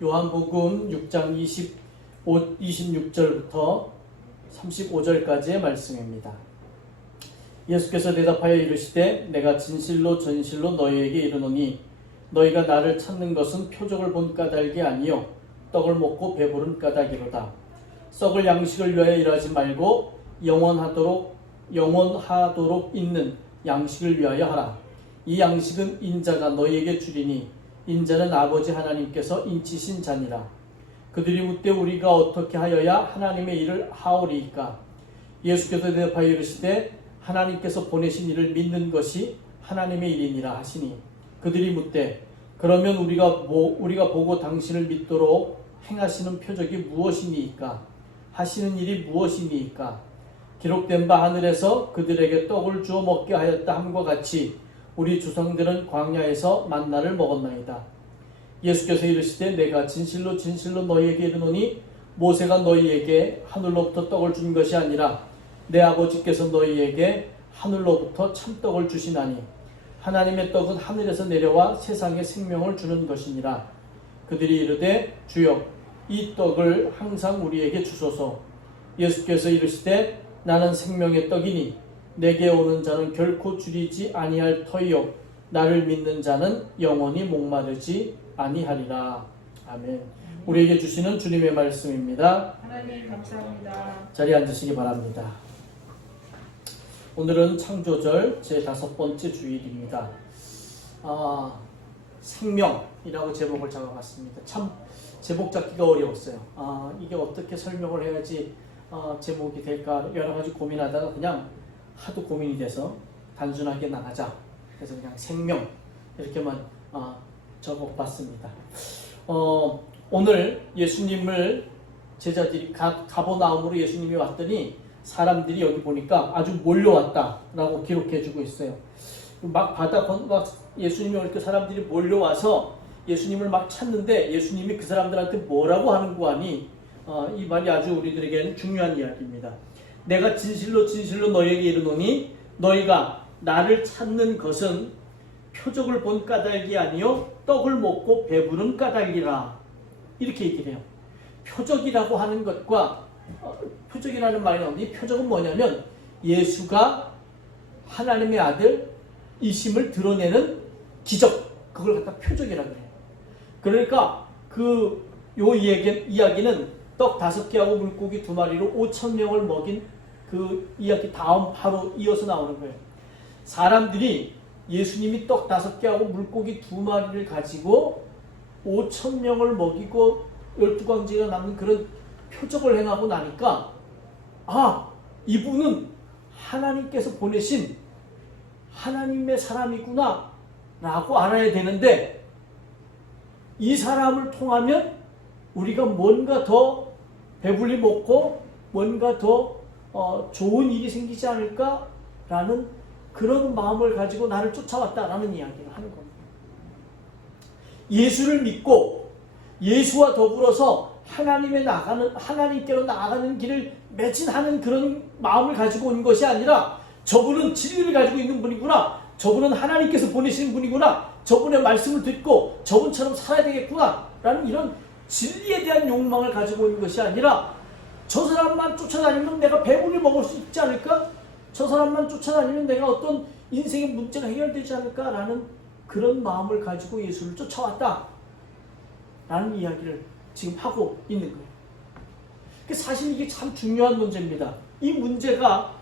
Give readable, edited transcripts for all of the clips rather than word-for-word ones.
요한복음 6장 26절부터 35절까지의 말씀입니다. 예수께서 대답하여 이르시되 내가 진실로 진실로 너희에게 이르노니 너희가 나를 찾는 것은 표적을 본 까닭이 아니요 떡을 먹고 배부른 까닭이로다. 썩을 양식을 위하여 일하지 말고 영원하도록 있는 양식을 위하여 하라. 이 양식은 인자가 너희에게 주리니 인자는 아버지 하나님께서 인치신 자니라. 그들이 묻되 우리가 어떻게 하여야 하나님의 일을 하오리이까? 예수께서 대답하여 이르시되 하나님께서 보내신 이를 믿는 것이 하나님의 일이니라 하시니 그들이 묻되 그러면 우리가 보고 당신을 믿도록 행하시는 표적이 무엇이니이까? 하시는 일이 무엇이니이까? 기록된 바 하늘에서 그들에게 떡을 주어 먹게 하였다 함과 같이 우리 주상들은 광야에서 만나를 먹었나이다. 예수께서 이르시되 내가 진실로 진실로 너희에게 이르노니 모세가 너희에게 하늘로부터 떡을 준 것이 아니라 내 아버지께서 너희에게 하늘로부터 참떡을 주시나니 하나님의 떡은 하늘에서 내려와 세상에 생명을 주는 것이니라. 그들이 이르되 주여 이 떡을 항상 우리에게 주소서. 예수께서 이르시되 나는 생명의 떡이니 내게 오는 자는 결코 줄이지 아니할 터이요 나를 믿는 자는 영원히 목마르지 아니하리라. 아멘. 우리에게 주시는 주님의 말씀입니다. 하나님 감사합니다. 자리에 앉으시기 바랍니다. 오늘은 창조절 제5번째 주일입니다. 생명이라고 제목을 잡아봤습니다. 참 제목 잡기가 어려웠어요. 이게 어떻게 설명을 해야지 제목이 될까 여러 가지 고민하다가 그냥 하도 고민이 돼서 단순하게 나가자. 그래서 그냥 생명 이렇게만 적어봤습니다. 오늘 예수님을 제자들이 가버나움으로 예수님이 왔더니 사람들이 여기 보니까 아주 몰려왔다라고 기록해주고 있어요. 막 예수님이 오니까 사람들이 몰려와서 예수님을 막 찾는데 예수님이 그 사람들한테 뭐라고 하는 거 아니? 이 말이 아주 우리들에게는 중요한 이야기입니다. 내가 진실로 진실로 너희에게 이르노니 너희가 나를 찾는 것은 표적을 본 까닭이 아니요 떡을 먹고 배부른 까닭이라. 이렇게 얘기를 해요. 표적이라고 하는 것과 표적이라는 말이 나오는데 이 표적은 뭐냐면 예수가 하나님의 아들이심을 드러내는 기적, 그걸 갖다 표적이라고 해요. 그러니까 요 이야기는 떡 5개하고 물고기 2마리로 5,000명을 먹인 그 이야기 다음 바로 이어서 나오는 거예요. 사람들이 예수님이 떡 5개하고 물고기 2마리를 가지고 5,000명을 먹이고 12광지가 남는 그런 표적을 행하고 나니까 이분은 하나님께서 보내신 하나님의 사람이구나 라고 알아야 되는데 이 사람을 통하면 우리가 뭔가 더 배불리 먹고 뭔가 더 좋은 일이 생기지 않을까라는 그런 마음을 가지고 나를 쫓아왔다라는 이야기를 하는 겁니다. 예수를 믿고 예수와 더불어서 하나님께로 나아가는 길을 매진하는 그런 마음을 가지고 온 것이 아니라 저분은 진리를 가지고 있는 분이구나, 저분은 하나님께서 보내시는 분이구나, 저분의 말씀을 듣고 저분처럼 살아야 되겠구나 라는 이런 진리에 대한 욕망을 가지고 온 것이 아니라 저 사람만 쫓아다니면 내가 배불리 먹을 수 있지 않을까? 저 사람만 쫓아다니면 내가 어떤 인생의 문제가 해결되지 않을까? 라는 그런 마음을 가지고 예수를 쫓아왔다 라는 이야기를 지금 하고 있는 거예요. 사실 이게 참 중요한 문제입니다. 이 문제가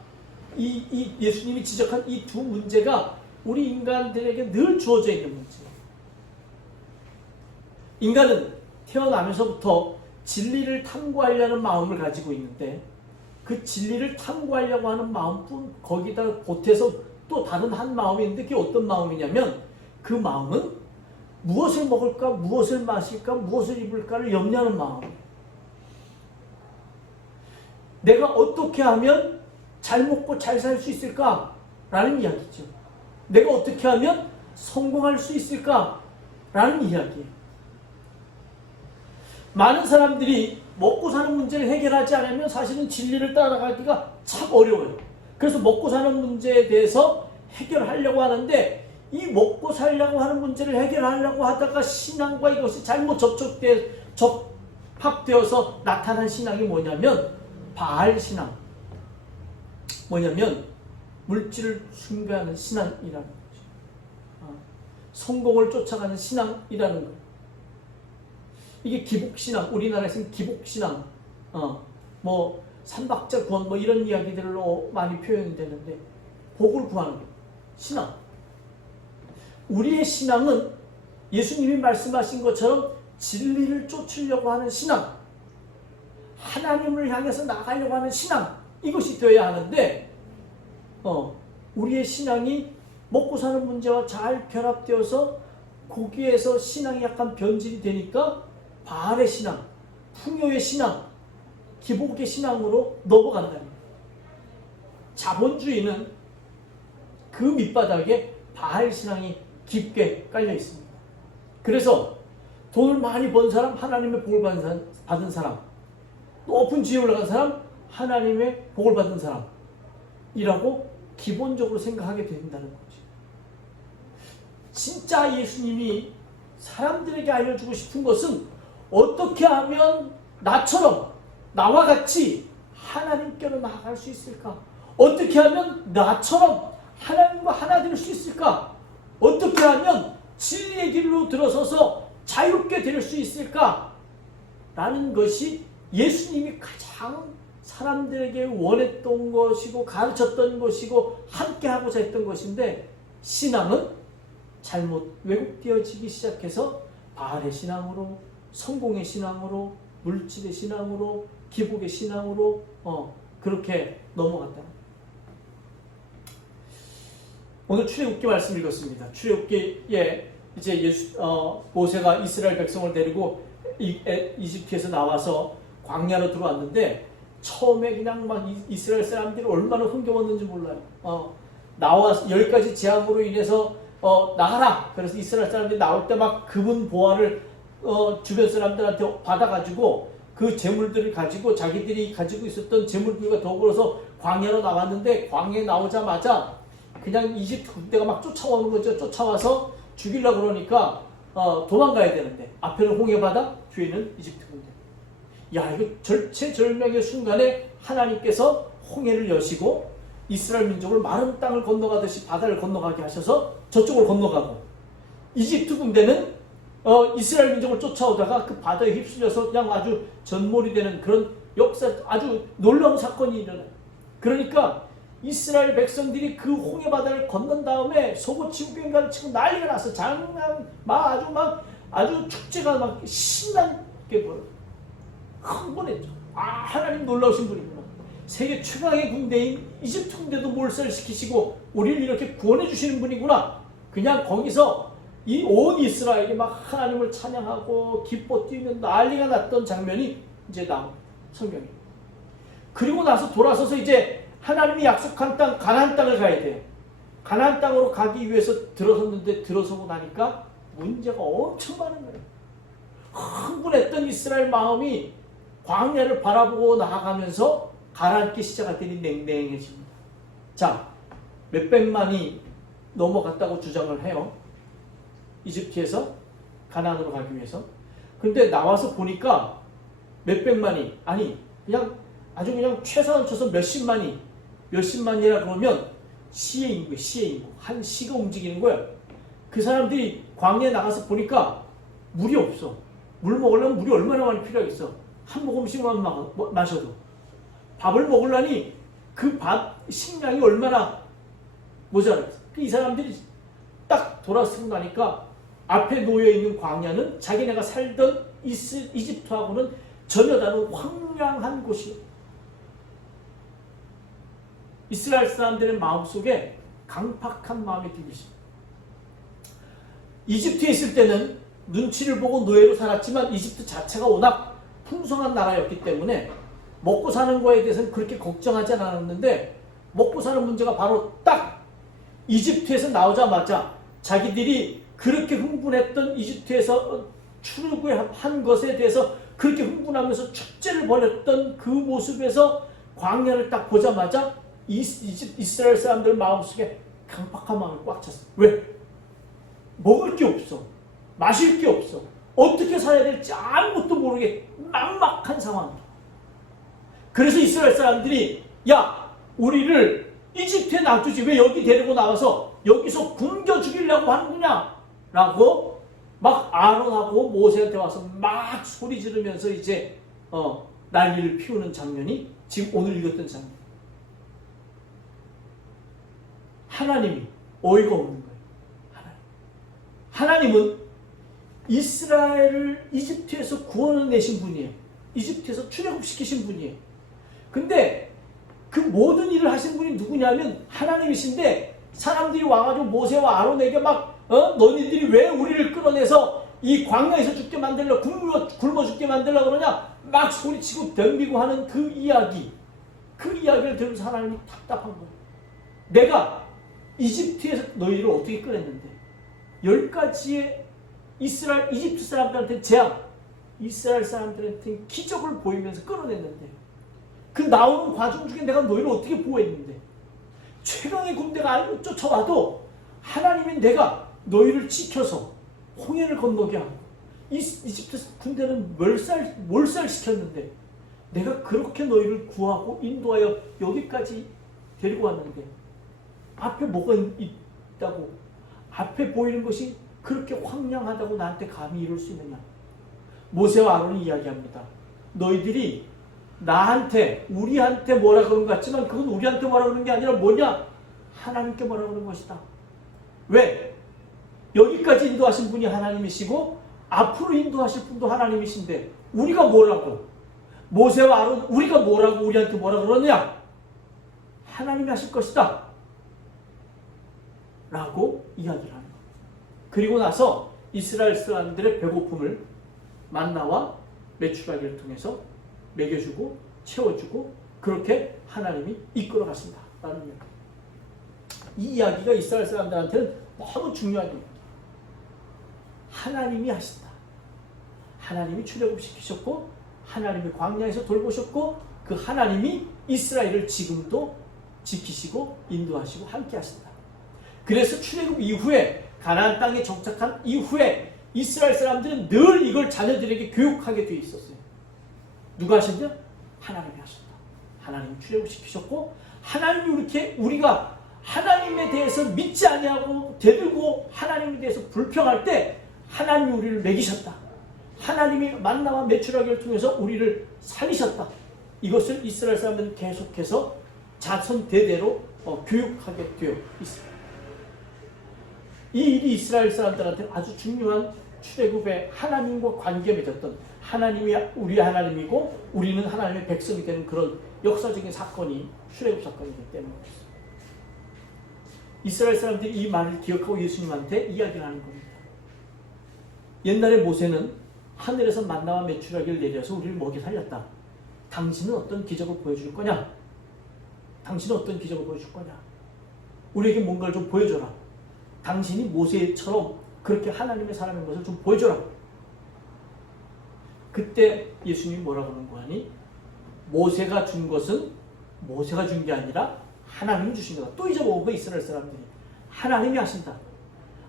이 예수님이 지적한 이 두 문제가 우리 인간들에게 늘 주어져 있는 문제예요. 인간은 태어나면서부터 진리를 탐구하려는 마음을 가지고 있는데 그 진리를 탐구하려고 하는 마음뿐 거기다 보태서 또 다른 한 마음이 있는데 그게 어떤 마음이냐면 그 마음은 무엇을 먹을까, 무엇을 마실까, 무엇을 입을까를 염려하는 마음이에요. 내가 어떻게 하면 잘 먹고 잘 살 수 있을까라는 이야기죠. 내가 어떻게 하면 성공할 수 있을까라는 이야기예요. 많은 사람들이 먹고 사는 문제를 해결하지 않으면 사실은 진리를 따라가기가 참 어려워요. 그래서 먹고 사는 문제에 대해서 해결하려고 하는데 이 먹고 살려고 하는 문제를 해결하려고 하다가 신앙과 이것이 잘못 접합되어서 나타난 신앙이 뭐냐면 바알 신앙. 뭐냐면 물질을 숭배하는 신앙이라는 거죠. 성공을 쫓아가는 신앙이라는 거예요. 이게 기복신앙, 우리나라에서는 기복신앙, 뭐 삼박자 구원 뭐 이런 이야기들로 많이 표현이 되는데 복을 구하는 거예요. 신앙. 우리의 신앙은 예수님이 말씀하신 것처럼 진리를 쫓으려고 하는 신앙, 하나님을 향해서 나가려고 하는 신앙, 이것이 되어야 하는데 우리의 신앙이 먹고 사는 문제와 잘 결합되어서 거기에서 신앙이 약간 변질이 되니까 바알의 신앙, 풍요의 신앙, 기복의 신앙으로 넘어간다는 거예요. 자본주의는 그 밑바닥에 바알 신앙이 깊게 깔려 있습니다. 그래서 돈을 많이 번 사람, 하나님의 복을 받은 사람, 높은 지위에 올라간 사람, 하나님의 복을 받은 사람이라고 기본적으로 생각하게 된다는 거죠. 진짜 예수님이 사람들에게 알려주고 싶은 것은 어떻게 하면 나처럼 나와 같이 하나님께로 나아갈 수 있을까? 어떻게 하면 나처럼 하나님과 하나 될 수 있을까? 어떻게 하면 진리의 길로 들어서서 자유롭게 될 수 있을까? 라는 것이 예수님이 가장 사람들에게 원했던 것이고 가르쳤던 것이고 함께하고자 했던 것인데, 신앙은 잘못 왜곡되어지기 시작해서 바알의 신앙으로, 성공의 신앙으로, 물질의 신앙으로, 기복의 신앙으로 그렇게 넘어갔다. 오늘 출애굽기 말씀 읽었습니다. 출애굽기에 이제 모세가 이스라엘 백성을 데리고 이집트에서 나와서 광야로 들어왔는데 처음에 그냥 막 이스라엘 사람들이 얼마나 흥겨웠는지 몰라요. 나와 10가지 재앙으로 인해서 나가라. 그래서 이스라엘 사람들이 나올 때 막 그분 보화를 주변 사람들한테 받아가지고 그 재물들을 가지고 자기들이 가지고 있었던 재물들과 더불어서 광야로 나왔는데, 광야에 나오자마자 그냥 이집트 군대가 막 쫓아오는 거죠. 쫓아와서 죽이려고 그러니까 도망가야 되는데 앞에는 홍해바다, 뒤에는 이집트 군대. 야, 이거 절체절명의 순간에 하나님께서 홍해를 여시고 이스라엘 민족을 마른 땅을 건너가듯이 바다를 건너가게 하셔서 저쪽을 건너가고, 이집트 군대는 이스라엘 민족을 쫓아오다가 그 바다에 휩쓸려서 그냥 아주 전몰이 되는 그런 역사, 아주 놀라운 사건이 일어나요. 그러니까 이스라엘 백성들이 그 홍해 바다를 건넌 다음에 속옷치고 꽹과를 치고 난리가 났어. 아주 축제가 막 신나게 보여. 흥분했죠. 하나님 놀라우신 분이구나. 세계 최강의 군대인 이집트 군대도 몰살시키시고 우리를 이렇게 구원해 주시는 분이구나. 그냥 거기서 이 온 이스라엘이 막 하나님을 찬양하고 기뻐 뛰며 난리가 났던 장면이 이제 나온 성경에. 그리고 나서 돌아서서 이제 하나님이 약속한 땅, 가나안 땅을 가야 돼요. 가나안 땅으로 가기 위해서 들어섰는데 들어서고 나니까 문제가 엄청 많은 거예요. 흥분했던 이스라엘 마음이 광야를 바라보고 나아가면서 가라앉기 시작하더니 냉랭해집니다. 자, 몇백만이 넘어갔다고 주장을 해요. 이집트에서 가나안으로 가기 위해서. 근데 나와서 보니까 몇백만이, 아니 그냥 아주 그냥 최소한 쳐서 몇십만이라 그러면 시의 인구, 한 시가 움직이는 거예요. 그 사람들이 광야에 나가서 보니까 물이 없어. 물 먹으려면 물이 얼마나 많이 필요하겠어. 한 모금씩만 마셔도. 밥을 먹으려니 그 밥 식량이 얼마나 모자라겠어. 이 사람들이 딱 돌아서고 나니까 앞에 놓여있는 광야는 자기네가 살던 이집트하고는 전혀 다른 황량한 곳이에요. 이스라엘 사람들의 마음속에 강팍한 마음이 들기 시작해요. 이집트에 있을 때는 눈치를 보고 노예로 살았지만 이집트 자체가 워낙 풍성한 나라였기 때문에 먹고 사는 거에 대해서는 그렇게 걱정하지 않았는데, 먹고 사는 문제가 바로 딱 이집트에서 나오자마자 자기들이 그렇게 흥분했던 이집트에서 출애굽한 것에 대해서 그렇게 흥분하면서 축제를 벌였던 그 모습에서 광야를 딱 보자마자 이스라엘 사람들 마음속에 강팍한 마음을 꽉 찼어요. 왜? 먹을 게 없어. 마실 게 없어. 어떻게 살아야 될지 아무것도 모르게 막막한 상황이야. 그래서 이스라엘 사람들이 야, 우리를 이집트에 놔두지 왜 여기 데리고 나와서 여기서 굶겨 죽이려고 하는 거냐? 라고 막 아론하고 모세한테 와서 막 소리 지르면서 이제 난리를 피우는 장면이 지금 오늘 읽었던 장면. 하나님이 어이가 없는 거예요. 하나님은 이스라엘을 이집트에서 구원해내신 분이에요. 이집트에서 출애굽시키신 분이에요. 근데 그 모든 일을 하신 분이 누구냐면 하나님이신데 사람들이 와가지고 모세와 아론에게 막 너희들이 왜 우리를 끌어내서 이 광야에서 죽게 만들려 굶어 죽게 만들려 그러냐 막 소리치고 덤비고 하는 그 이야기를 들으면서 하나님이 답답한 거예요. 내가 이집트에서 너희를 어떻게 끌어냈는데 10가지의 이집트 사람들한테 재앙, 이스라엘 사람들한테 기적을 보이면서 끌어냈는데 그 나오는 과정 중에 내가 너희를 어떻게 보호했는데 최강의 군대가 쫓아와도 하나님이 내가 너희를 지켜서 홍해를 건너게 하고 이집트 군대는 몰살시켰는데 내가 그렇게 너희를 구하고 인도하여 여기까지 데리고 왔는데 앞에 뭐가 있다고 앞에 보이는 것이 그렇게 황량하다고 나한테 감히 이룰 수 있느냐. 모세와 아론이 이야기합니다. 너희들이 나한테 우리한테 뭐라 그러는 것 같지만 그건 우리한테 뭐라 그러는 게 아니라 뭐냐? 하나님께 뭐라 그러는 것이다. 왜? 여기까지 인도하신 분이 하나님이시고 앞으로 인도하실 분도 하나님이신데 우리가 뭐라고? 모세와 아론 우리가 뭐라고 우리한테 뭐라 그러느냐? 하나님이 하실 것이다. 라고 이야기를 하는 거예요. 그리고 나서 이스라엘 사람들의 배고픔을 만나와 메추라기를 통해서 먹여주고 채워주고 그렇게 하나님이 이끌어갔습니다. 라는 이야기. 이 이야기가 이스라엘 사람들한테는 너무 중요한 얘기입니다. 하나님이 하신다. 하나님이 출애굽시키셨고 하나님이 광야에서 돌보셨고 그 하나님이 이스라엘을 지금도 지키시고 인도하시고 함께 하신다. 그래서 출애굽 이후에 가나안 땅에 정착한 이후에 이스라엘 사람들은 늘 이걸 자녀들에게 교육하게 되어 있었어요. 누가 하셨냐? 하나님이 하셨다. 하나님이 출애굽시키셨고 하나님이 이렇게 우리가 하나님에 대해서 믿지 아니하고 대들고 하나님에 대해서 불평할 때 하나님이 우리를 먹이셨다. 하나님이 만나와 메추라기를 통해서 우리를 살리셨다. 이것을 이스라엘 사람들은 계속해서 자손 대대로 교육하게 되어 있습니다. 이 일이 이스라엘 사람들한테 아주 중요한 출애굽의 하나님과 관계 맺었던 하나님이 우리의 하나님이고 우리는 하나님의 백성이 되는 그런 역사적인 사건이 출애굽 사건이기 때문입니다. 이스라엘 사람들이 이 말을 기억하고 예수님한테 이야기를 하는 겁니다. 옛날에 모세는 하늘에서 만나와 메추라기를 내려서 우리를 먹여 살렸다. 당신은 어떤 기적을 보여줄 거냐? 당신은 어떤 기적을 보여줄 거냐? 우리에게 뭔가를 좀 보여줘라. 당신이 모세처럼 그렇게 하나님의 사람인 것을 좀 보여줘라. 그때 예수님이 뭐라고 하는 거 아니? 모세가 준 것은 모세가 준 게 아니라 하나님이 주신 거다. 또 잊어먹은 거 이스라엘 사람들이. 하나님이 하신다.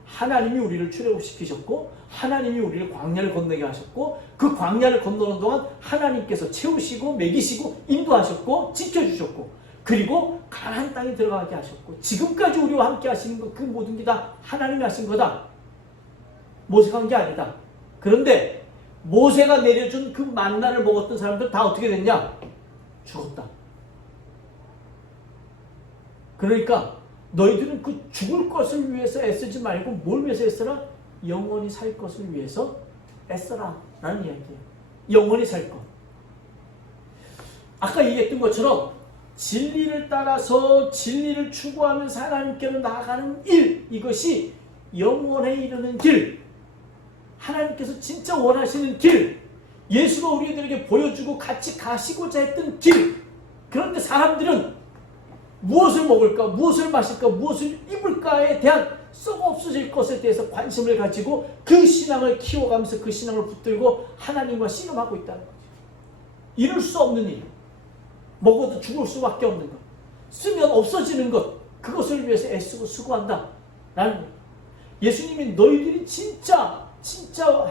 하나님이 우리를 출애굽시키셨고 하나님이 우리를 광야를 건너게 하셨고 그 광야를 건너는 동안 하나님께서 채우시고 먹이시고 인도하셨고 지켜주셨고 그리고 가나안 땅에 들어가게 하셨고 지금까지 우리와 함께 하시는 것 그 모든 게 다 하나님이 하신 거다. 모세가 한 게 아니다. 그런데 모세가 내려준 그 만나를 먹었던 사람들 다 어떻게 됐냐? 죽었다. 그러니까 너희들은 그 죽을 것을 위해서 애쓰지 말고 뭘 위해서 애써라? 영원히 살 것을 위해서 애써라 라는 이야기예요. 영원히 살 것. 아까 얘기했던 것처럼 진리를 따라서 진리를 추구하면서 하나님께로 나아가는 일, 이것이 영원에 이르는 길, 하나님께서 진짜 원하시는 길, 예수가 우리들에게 보여주고 같이 가시고자 했던 길. 그런데 사람들은 무엇을 먹을까, 무엇을 마실까, 무엇을 입을까에 대한 썩어 없어질 것에 대해서 관심을 가지고 그 신앙을 키워가면서 그 신앙을 붙들고 하나님과 씨름하고 있다는 거죠. 이룰 수 없는 일, 먹어도 죽을 수밖에 없는 것, 쓰면 없어지는 것, 그것을 위해서 애쓰고 수고한다 라는 거예요. 예수님이 너희들이 진짜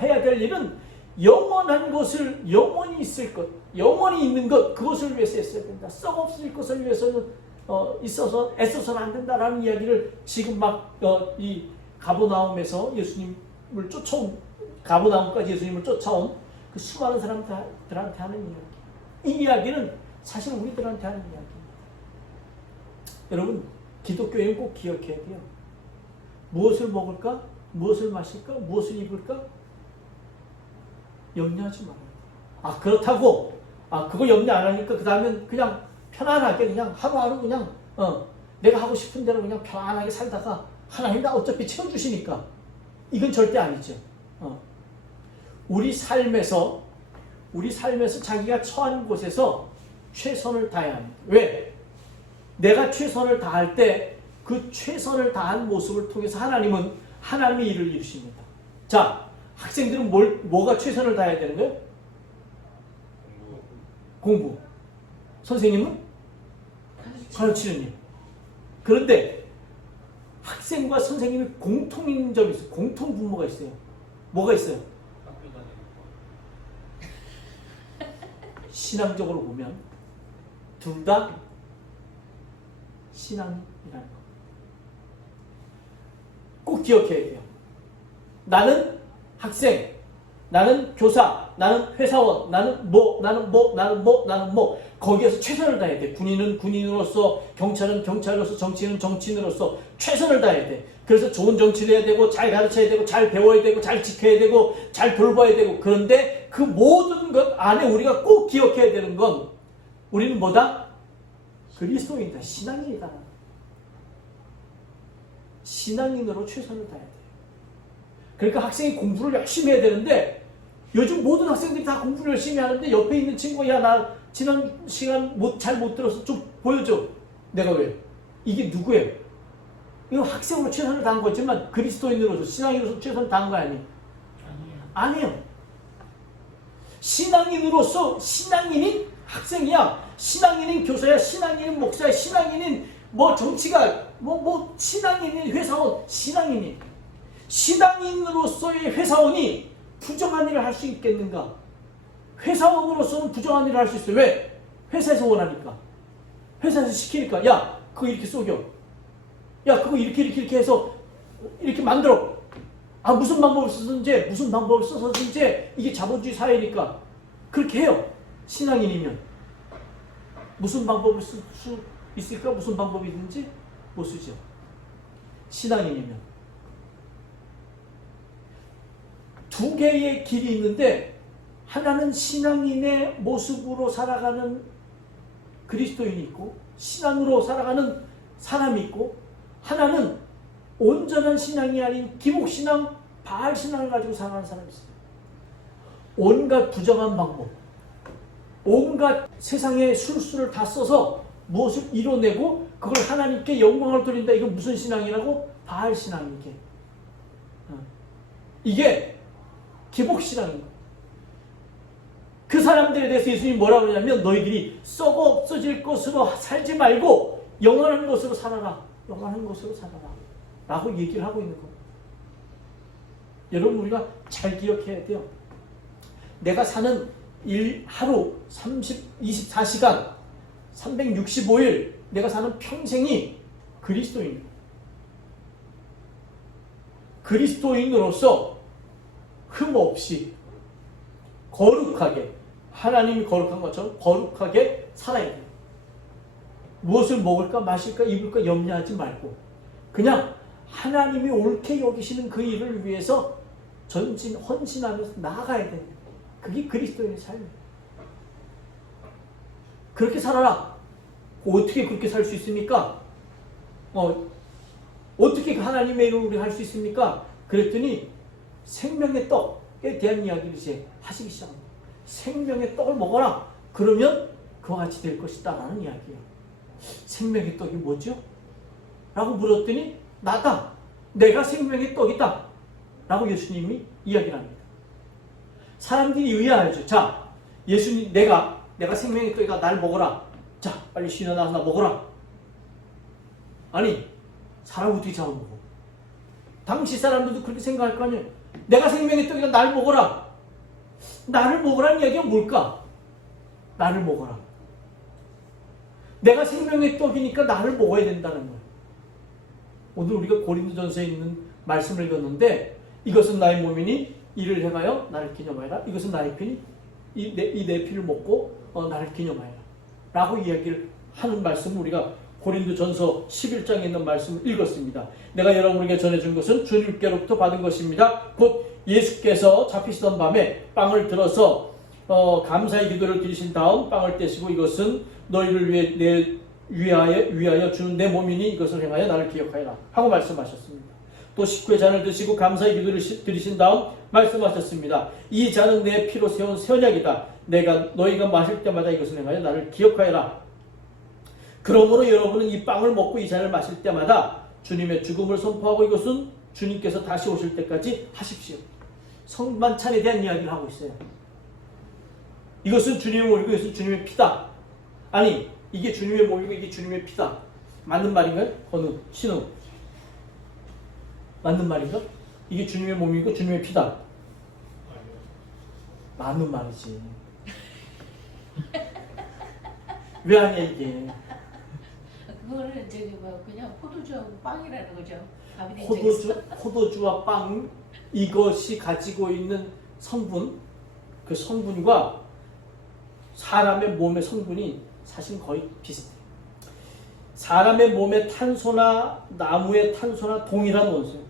해야 될 일은 영원한 것을, 영원히 있을 것, 영원히 있는 것, 그것을 위해서 했어야 된다. 썩 없을 것을 위해서는 애써서는 안 된다라는 이야기를 지금 이 가버나움에서 예수님을 쫓아온, 가버나움까지 예수님을 쫓아온 그 수많은 사람들한테 하는 이야기. 이 이야기는 사실 우리들한테 하는 이야기입니다. 여러분, 기독교인은 꼭 기억해야 돼요. 무엇을 먹을까? 무엇을 마실까? 무엇을 입을까? 염려하지 말아요. 그렇다고 그거 염려 안 하니까 그 다음엔 그냥 편안하게 그냥 하루하루 그냥 내가 하고 싶은 대로 그냥 편안하게 살다가 하나님 나 어차피 채워주시니까, 이건 절대 아니죠. 우리 삶에서 자기가 처한 곳에서 최선을 다해야 합니다. 왜? 내가 최선을 다할 때 그 최선을 다한 모습을 통해서 하나님은 하나님의 일을 이루십니다. 자, 학생들은 뭐가 최선을 다해야 되는 거예요? 공부. 선생님은? 가르치는 일. 그런데 학생과 선생님이 공통인 점이 있어요. 공통 분모가 있어요. 뭐가 있어요? 신앙적으로 보면 둘 다 신앙이라는 거. 꼭 기억해야 돼요. 나는 학생, 나는 교사, 나는 회사원, 나는 뭐, 거기에서 최선을 다해야 돼. 군인은 군인으로서, 경찰은 경찰로서, 정치인은 정치인으로서 최선을 다해야 돼. 그래서 좋은 정치를 해야 되고, 잘 가르쳐야 되고, 잘 배워야 되고, 잘 지켜야 되고, 잘 돌봐야 되고. 그런데 그 모든 것 안에 우리가 꼭 기억해야 되는 건, 우리는 뭐다? 그리스도인이다. 신앙인이다. 신앙인으로 최선을 다해야 돼요. 그러니까 학생이 공부를 열심히 해야 되는데, 요즘 모든 학생들이 다 공부를 열심히 하는데 옆에 있는 친구가 야, 나 지난 시간 잘 못 들어서 좀 보여줘. 내가 왜? 이게 누구예요? 이거 학생으로 최선을 다한 거지만 그리스도인으로서, 신앙인으로서 최선을 다한 거 아니에요? 아니에요. 신앙인으로서, 신앙인인 학생이야, 신앙인인 교사야, 신앙인인 목사야, 신앙인인 정치가, 신앙인인 회사원, 신앙인으로서의 회사원이 부정한 일을 할 수 있겠는가? 회사원으로서는 부정한 일을 할 수 있어요. 왜? 회사에서 원하니까. 회사에서 시키니까. 야, 그거 이렇게 속여. 야, 그거 이렇게 해서 이렇게 만들어. 무슨 방법을 써서든지 이게 자본주의 사회니까 그렇게 해요. 신앙인이면. 무슨 방법을 쓸 수 있을까? 무슨 방법이든지 못 쓰죠. 신앙인이면. 두 개의 길이 있는데, 하나는 신앙인의 모습으로 살아가는 그리스도인이 있고, 신앙으로 살아가는 사람이 있고, 하나는 온전한 신앙이 아닌 기복신앙, 바알신앙을 가지고 살아가는 사람이 있어요. 온갖 부정한 방법, 온갖 세상의 술수를 다 써서 무엇을 이뤄내고 그걸 하나님께 영광을 돌린다. 이건 무슨 신앙이라고? 바알신앙이게. 이게 기복신앙입니다. 그 사람들에 대해서 예수님이 뭐라고 하냐면, 너희들이 썩어 없어질 것으로 살지 말고 영원한 것으로 살아라. 영원한 것으로 살아라. 라고 얘기를 하고 있는 겁니다. 여러분, 우리가 잘 기억해야 돼요. 내가 사는 하루 24시간 365일 내가 사는 평생이 그리스도인입니다. 그리스도인으로서 흠없이 거룩하게, 하나님이 거룩한 것처럼 거룩하게 살아야 돼요. 무엇을 먹을까 마실까 입을까 염려하지 말고 그냥 하나님이 옳게 여기시는 그 일을 위해서 헌신하면서 나아가야 됩니다. 그게 그리스도인의 삶이에요. 그렇게 살아라. 어떻게 그렇게 살 수 있습니까? 어떻게 하나님의 일을 우리 할 수 있습니까? 그랬더니 생명의 떡에 대한 이야기를 이제 하시기 시작합니다. 생명의 떡을 먹어라. 그러면 그와 같이 될 것이다 라는 이야기예요. 생명의 떡이 뭐죠? 라고 물었더니 나다. 내가 생명의 떡이다. 라고 예수님이 이야기를 합니다. 사람들이 의아하죠. 자, 예수님, 내가 생명의 떡이다. 날 먹어라. 자, 빨리 쉬어 나와서 나 먹어라. 아니, 사람 어떻게 잡아먹어? 당시 사람들도 그렇게 생각할 거 아니에요. 내가 생명의 떡이다, 날 먹어라. 나를 먹으라는 이야기가 뭘까? 나를 먹어라. 내가 생명의 떡이니까 나를 먹어야 된다는 거예요. 오늘 우리가 고린도전서에 있는 말씀을 읽었는데, 이것은 나의 몸이니 이를 행하여 나를 기념하여라. 이것은 나의 피니 이 내 피를 먹고 나를 기념하여라 라고 이야기를 하는 말씀을 우리가 고린도전서 11장에 있는 말씀을 읽었습니다. 내가 여러분에게 전해준 것은 주님께로부터 받은 것입니다. 곧 예수께서 잡히시던 밤에 빵을 들어서 감사의 기도를 드리신 다음 빵을 떼시고 이것은 너희를 위하여 주는 내 몸이니 이것을 행하여 나를 기억하여라 하고 말씀하셨습니다. 또 식후에 잔을 드시고 감사의 기도를 드리신 다음 말씀하셨습니다. 이 잔은 내 피로 세운 새 언약이다. 너희가 마실 때마다 이것을 행하여 나를 기억하여라. 그러므로 여러분은 이 빵을 먹고 이 잔을 마실 때마다 주님의 죽음을 선포하고 이것은 주님께서 다시 오실 때까지 하십시오. 성만찬에 대한 이야기를 하고 있어요. 이것은 주님의 몸이고 이것은 주님의 피다. 아니, 이게 주님의 몸이고 이게 주님의 피다. 맞는 말인가요? 건우, 신우. 맞는 말인가? 이게 주님의 몸이고 주님의 피다. 맞는 말이지. 왜 아니야 이게? 그거는 그냥 포도주하고 빵이라는 거죠. 포도주와 빵, 이것이 가지고 있는 성분, 그 성분과 사람의 몸의 성분이 사실 거의 비슷해요. 사람의 몸의 탄소나 나무의 탄소나 동일한 원소예요.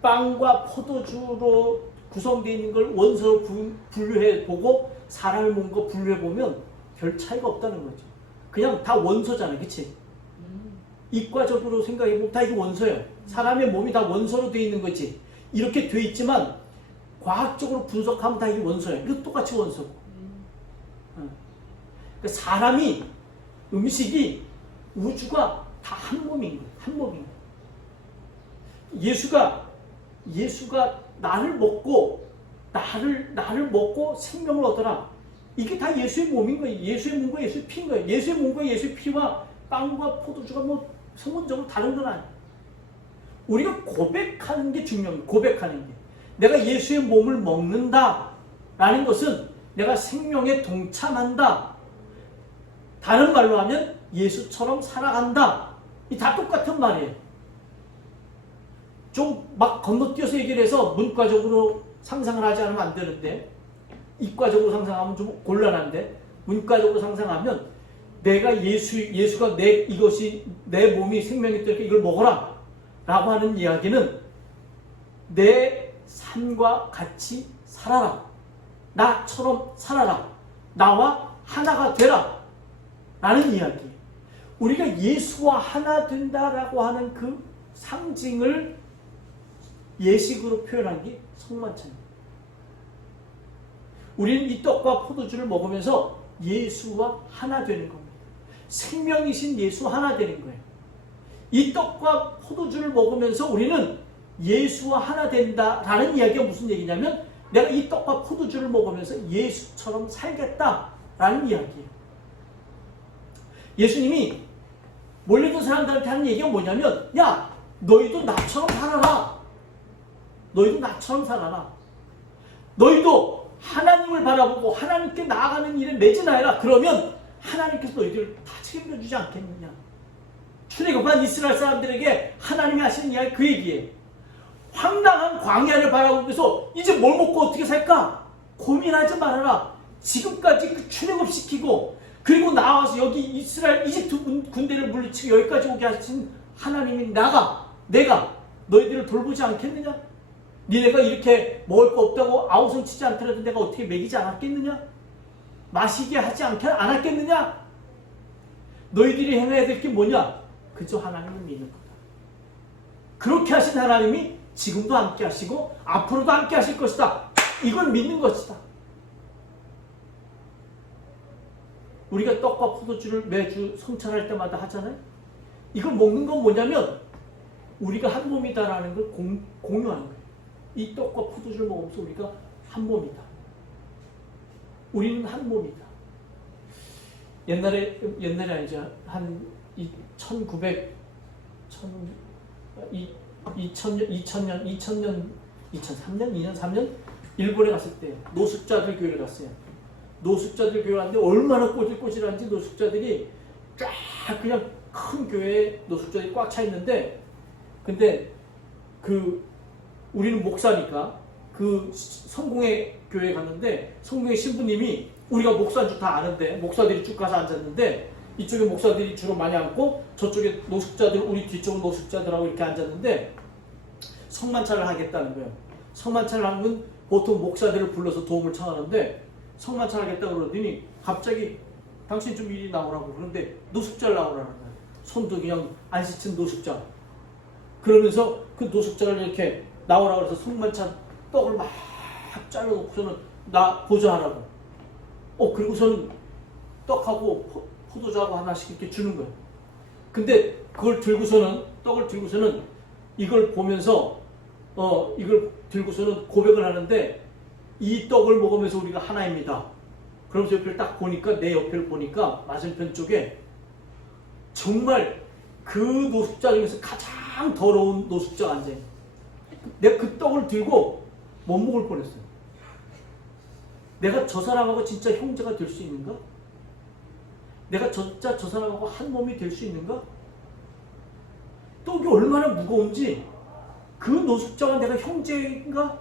빵과 포도주로 구성되어 있는 걸 원소로 분류해 보고 사람의 몸과 분류해 보면 별 차이가 없다는 거죠. 그냥 다 원소잖아요, 그렇지? 이과적으로 생각해 보면 다 이게 원소예요. 사람의 몸이 다 원소로 되어 있는 거지. 이렇게 되어 있지만 과학적으로 분석하면 다 이게 원소예요. 이거 똑같이 원소고. 그러니까 사람이, 음식이, 우주가 다 한 몸인 거예요. 한 몸인 거예요. 예수가 나를 먹고 생명을 얻어라. 이게 다 예수의 몸인 거예요. 예수의 몸과 예수의 피인 거예요. 예수의 몸과 예수의 피와 빵과 포도주가 성분적으로 다른 건 아니에요. 우리가 고백하는 게 중요합니다. 고백하는 게. 내가 예수의 몸을 먹는다 라는 것은 내가 생명에 동참한다. 다른 말로 하면 예수처럼 살아간다. 이 다 똑같은 말이에요. 좀 막 건너뛰어서 얘기를 해서 문과적으로 상상을 하지 않으면 안 되는데, 이과적으로 상상하면 좀 곤란한데, 문과적으로 상상하면 예수가 이것이 내 몸이 생명이 되니까 이걸 먹어라 라고 하는 이야기는 내 삶과 같이 살아라. 나처럼 살아라. 나와 하나가 되라 라는 이야기예요. 우리가 예수와 하나 된다라고 하는 그 상징을 예식으로 표현한 게 성만찬입니다. 우리는 이 떡과 포도주를 먹으면서 예수와 하나 되는 겁니다. 생명이신 예수 하나 되는 거예요. 이 떡과 포도주를 먹으면서 우리는 예수와 하나 된다라는 이야기가 무슨 얘기냐면 내가 이 떡과 포도주를 먹으면서 예수처럼 살겠다라는 이야기예요. 예수님이 몰려든 사람들한테 하는 얘기가 뭐냐면, 야, 너희도 나처럼 살아라. 너희도 나처럼 살아라. 너희도 하나님을 바라보고 하나님께 나아가는 일에 매진하여라. 그러면 하나님께서 너희들을 다 책임져 주지 않겠느냐. 출애굽한 이스라엘 사람들에게 하나님이 하시는 이야기 그 얘기예요. 황당한 광야를 바라보면서 이제 뭘 먹고 어떻게 살까? 고민하지 말아라. 지금까지 그 출애굽시키고 그리고 나와서 여기 이집트 군대를 물리치고 여기까지 오게 하신 하나님이 내가 너희들을 돌보지 않겠느냐? 니네가 이렇게 먹을 거 없다고 아우성 치지 않더라도 내가 어떻게 먹이지 않았겠느냐? 마시게 하지 않았겠느냐? 너희들이 행해야 될 게 뭐냐? 그저 하나님을 믿는 거다. 그렇게 하신 하나님이 지금도 함께 하시고 앞으로도 함께 하실 것이다. 이걸 믿는 것이다. 우리가 떡과 포도주를 매주 성찬할 때마다 하잖아요. 이걸 먹는 건 뭐냐면 우리가 한 몸이다라는 걸 공유하는 거예요. 이 떡과 포도주를 먹으면서 우리가 한 몸이다. 우리는 한 몸이다. 옛날에 아니죠. 한 1900, 2003년, 2년, 3년 일본에 갔을 때 노숙자들 교회를 갔어요. 노숙자들 교회 갔는데 얼마나 꼬질꼬질한지 노숙자들이 쫙 그냥 큰 교회에 노숙자들이 꽉 차 있는데, 근데 우리는 목사니까 그 성공회 교회에 갔는데 성공회 신부님이 우리가 목사인 줄 다 아는데 목사들이 쭉 가서 앉았는데 이쪽에 목사들이 주로 많이 앉고 저쪽에 노숙자들, 우리 뒤쪽은 노숙자들하고 이렇게 앉았는데 성만찬을 하겠다는 거예요. 성만찬을 하면 보통 목사들을 불러서 도움을 청하는데 성만찬을 하겠다고 그러더니 갑자기 당신 좀 이리 나오라고 그러는데 노숙자를 나오라는 거예요. 손도 그냥 안 씻은 노숙자. 그러면서 그 노숙자를 이렇게 나오라고 해서 성만찬 떡을 막 잘라놓고서는 나 보좌하라고. 그리고서는 떡하고 포도주하고 하나씩 이렇게 주는 거예요. 근데 그걸 들고서는, 떡을 들고서는 이걸 보면서 이걸 들고서는 고백을 하는데, 이 떡을 먹으면서 우리가 하나입니다. 그러면서 옆을 딱 보니까, 내 옆을 보니까 맞은편 쪽에 정말 그 노숙자 중에서 가장 더러운 노숙자가 앉아요. 내가 그 떡을 들고 못 먹을 뻔했어요. 내가 저 사람하고 진짜 형제가 될 수 있는가? 내가 진짜 저 사람하고 한 몸이 될 수 있는가? 떡이 얼마나 무거운지, 그 노숙자와 내가 형제인가?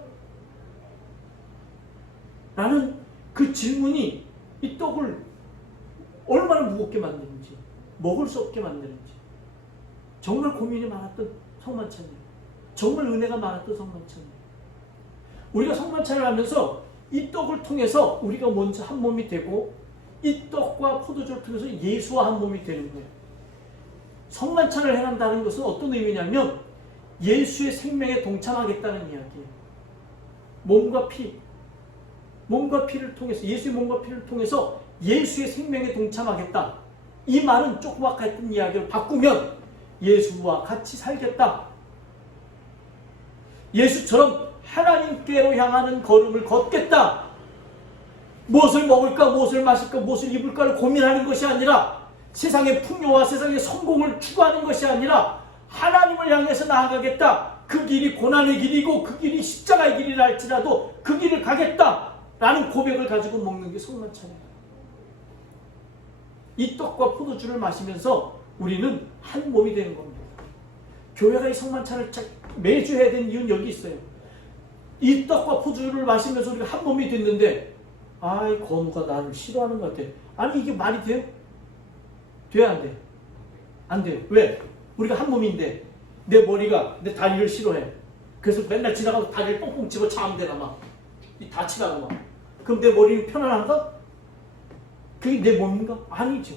라는 그 질문이 이 떡을 얼마나 무겁게 만드는지, 먹을 수 없게 만드는지, 정말 고민이 많았던 성만찬이에요. 정말 은혜가 많았던 성만찬이에요. 우리가 성만찬을 하면서 이 떡을 통해서 우리가 먼저 한 몸이 되고, 이 떡과 포도주를 통해서 예수와 한 몸이 되는 거예요. 성만찬을 해낸다는 것은 어떤 의미냐면 예수의 생명에 동참하겠다는 이야기예요. 몸과 피를 통해서, 예수의 몸과 피를 통해서 예수의 생명에 동참하겠다. 이 말은 조그맣게 이야기를 바꾸면 예수와 같이 살겠다. 예수처럼 하나님께로 향하는 걸음을 걷겠다. 무엇을 먹을까, 무엇을 마실까, 무엇을 입을까를 고민하는 것이 아니라, 세상의 풍요와 세상의 성공을 추구하는 것이 아니라 하나님을 향해서 나아가겠다. 그 길이 고난의 길이고 그 길이 십자가의 길이라 할지라도 그 길을 가겠다라는 고백을 가지고 먹는 게 성만찬이에요. 이 떡과 포도주를 마시면서 우리는 한 몸이 되는 겁니다. 교회가 이 성만찬을 매주 해야 되는 이유는 여기 있어요. 이 떡과 포도주를 마시면서 우리가 한 몸이 됐는데, 아이 건우가 나를 싫어하는 것 같아. 아니 이게 말이 돼? 돼 안 돼? 안 돼. 왜? 우리가 한 몸인데 내 머리가 내 다리를 싫어해. 그래서 맨날 지나가서 다리를 뽕뽕 집어 차면 되나 막 다치라고 막. 그럼 내 머리는 편안한가? 그게 내 몸인가? 아니죠.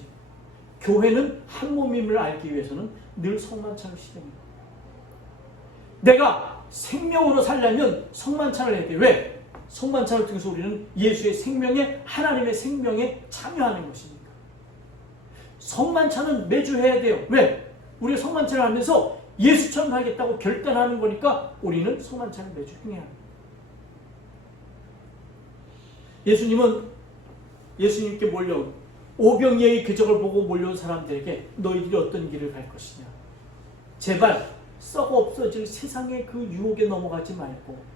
교회는 한 몸임을 알기 위해서는 늘 성만찬을 실행해요. 내가 생명으로 살려면 성만찬을 해야 돼. 왜? 성만찬을 통해서 우리는 예수의 생명에, 하나님의 생명에 참여하는 것이니까. 성만찬은 매주 해야 돼요. 왜? 우리가 성만찬을 하면서 예수처럼 살겠다고 결단하는 거니까 우리는 성만찬을 매주 행해야 합니다. 예수님께 몰려온 오병이어의 궤적을 보고 몰려온 사람들에게 너희들이 어떤 길을 갈 것이냐. 제발 썩어 없어질 세상의 그 유혹에 넘어가지 말고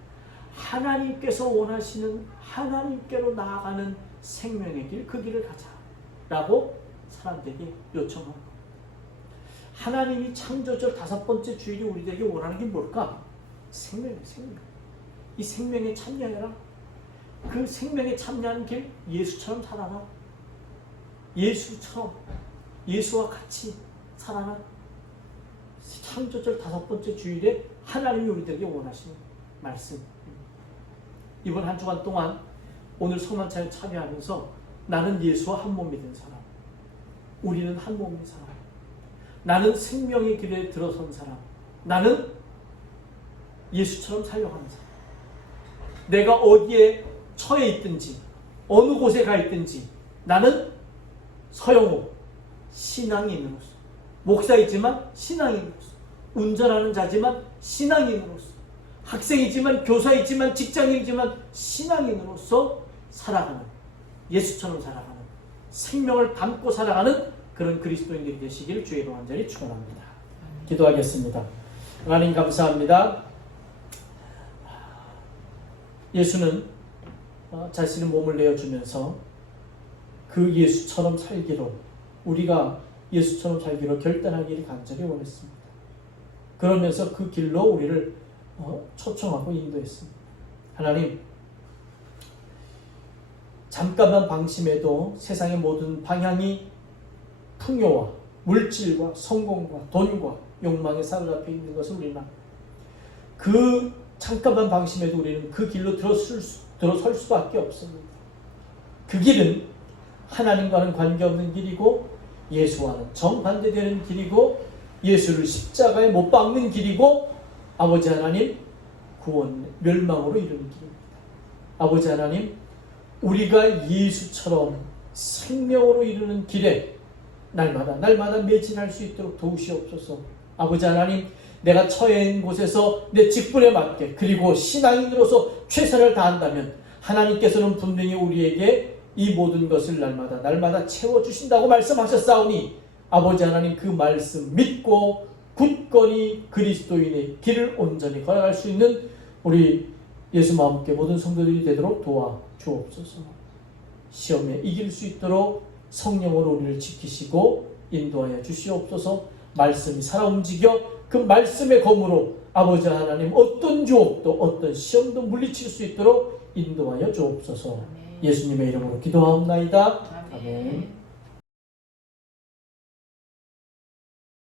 하나님께서 원하시는, 하나님께로 나아가는 생명의 길, 그 길을 가자 라고 사람들에게 요청하는 겁니다. 하나님이 창조절 5번째 주일이 우리에게 원하는 게 뭘까? 생명이에요. 생명. 이 생명에 참여해라. 그 생명에 참여하는 길, 예수처럼 살아라. 예수처럼, 예수와 같이 살아라. 창조절 5번째 주일에 하나님이 우리들에게 원하시는 말씀. 이번 한 주간 동안 오늘 성만찬에 참여하면서 나는 예수와 한 몸이 된 사람, 우리는 한 몸인 사람, 나는 생명의 길에 들어선 사람, 나는 예수처럼 살려가는 사람, 내가 어디에 처해 있든지 어느 곳에 가 있든지 나는 서영호, 신앙인으로서, 목사이지만 신앙인으로서, 운전하는 자지만 신앙인으로서, 학생이지만 교사이지만 직장인이지만 신앙인으로서 살아가는, 예수처럼 살아가는, 생명을 담고 살아가는 그런 그리스도인들이 되시기를 주의 이름으로 간절히 축원합니다. 기도하겠습니다. 하나님 감사합니다. 예수는 자신의 몸을 내어주면서 그 예수처럼 살기로, 우리가 예수처럼 살기로 결단하기를 간절히 원했습니다. 그러면서 그 길로 우리를 초청하고 인도했습니다. 하나님, 잠깐만 방심해도 세상의 모든 방향이 풍요와 물질과 성공과 돈과 욕망에 사로잡혀 있는 것을 우리는 그 잠깐만 방심해도 우리는 그 길로 들어설 수밖에 없습니다. 그 길은 하나님과는 관계없는 길이고 예수와는 정반대되는 길이고 예수를 십자가에 못 박는 길이고 아버지 하나님 구원 멸망으로 이르는 길입니다. 아버지 하나님, 우리가 예수처럼 생명으로 이르는 길에 날마다 매진할 수 있도록 도우시옵소서. 아버지 하나님, 내가 처해 있는 곳에서 내 직분에 맞게, 그리고 신앙인으로서 최선을 다한다면 하나님께서는 분명히 우리에게 이 모든 것을 날마다 채워주신다고 말씀하셨사오니 아버지 하나님, 그 말씀 믿고 굳건히 그리스도인의 길을 온전히 걸어갈 수 있는 우리 예수와 함께 모든 성도들이 되도록 도와주옵소서. 시험에 이길 수 있도록 성령으로 우리를 지키시고 인도하여 주시옵소서. 말씀이 살아 움직여 그 말씀의 검으로 아버지 하나님 어떤 유혹도 어떤 시험도 물리칠 수 있도록 인도하여 주옵소서. 예수님의 이름으로 기도하옵나이다. 아멘.